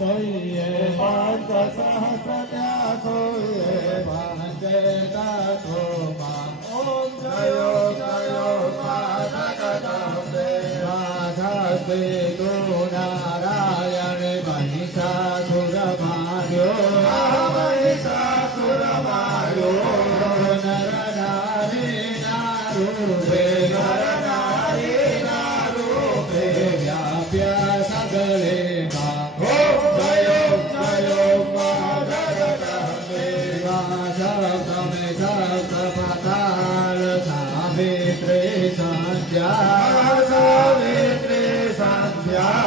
सोये पंचसहस्रज्ञा सोये पंचेततो ॐ जयो जयो पादकदम्बे माधस्ते तु नारायण महिषासुरमार्यो महिषासुरमार्यो नरनारी नारूपे नरनारी नारूपे व्याप्य सगले सावित्री संध्या